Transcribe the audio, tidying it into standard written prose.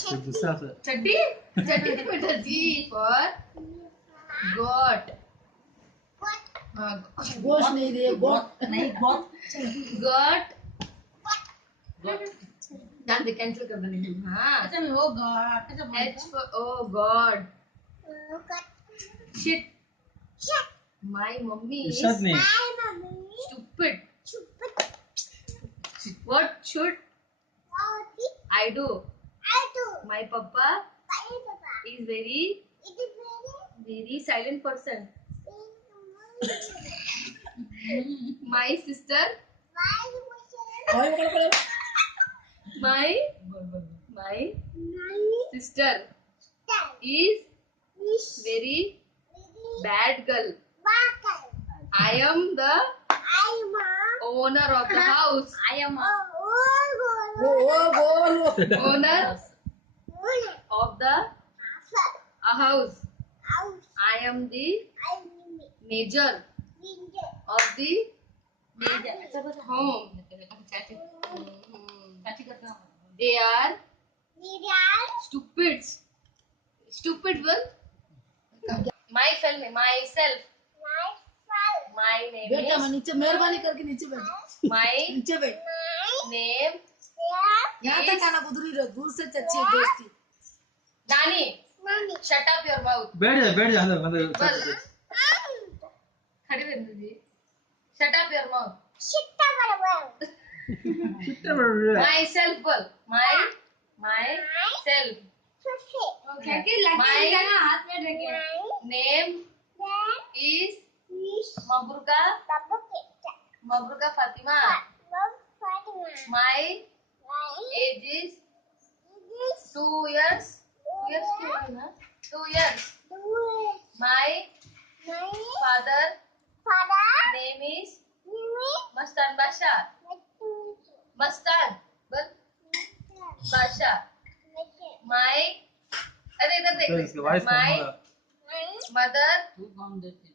चड्डी चड्डी नहीं बेटा जी for got गोश्त नहीं दे गोट नहीं बहुत got जान दे कैंसिल कर देंगे हाँ अच्छा मैं वो कैसे बोलूं H for oh God shit my mommy is stupid what should I do my papa is very silent person my sister my sister is very bad girl I am the owner of the house I am वो बोल owner of the house I am the major of the home चाची करता हूँ they are stupid will myself my name बेटा मैं is नीचे मेहरबानी करके नीचे बैठ my नीचे बैठ name यहाँ तक आना बुधुरी रहो दूर से चच्ची है दोस्ती Nani shut up your mouth बैठ जा अंदर बस खड़ी रहने दीजिए shut up your mouth myself बोल myself क्या लगी ना हाथ में रखे name is Mabruka Fatima my age is 2 years 2 years my father name is Mastan Basha Mastan बोल Basha my अरे इधर देख my mother तू कौन देते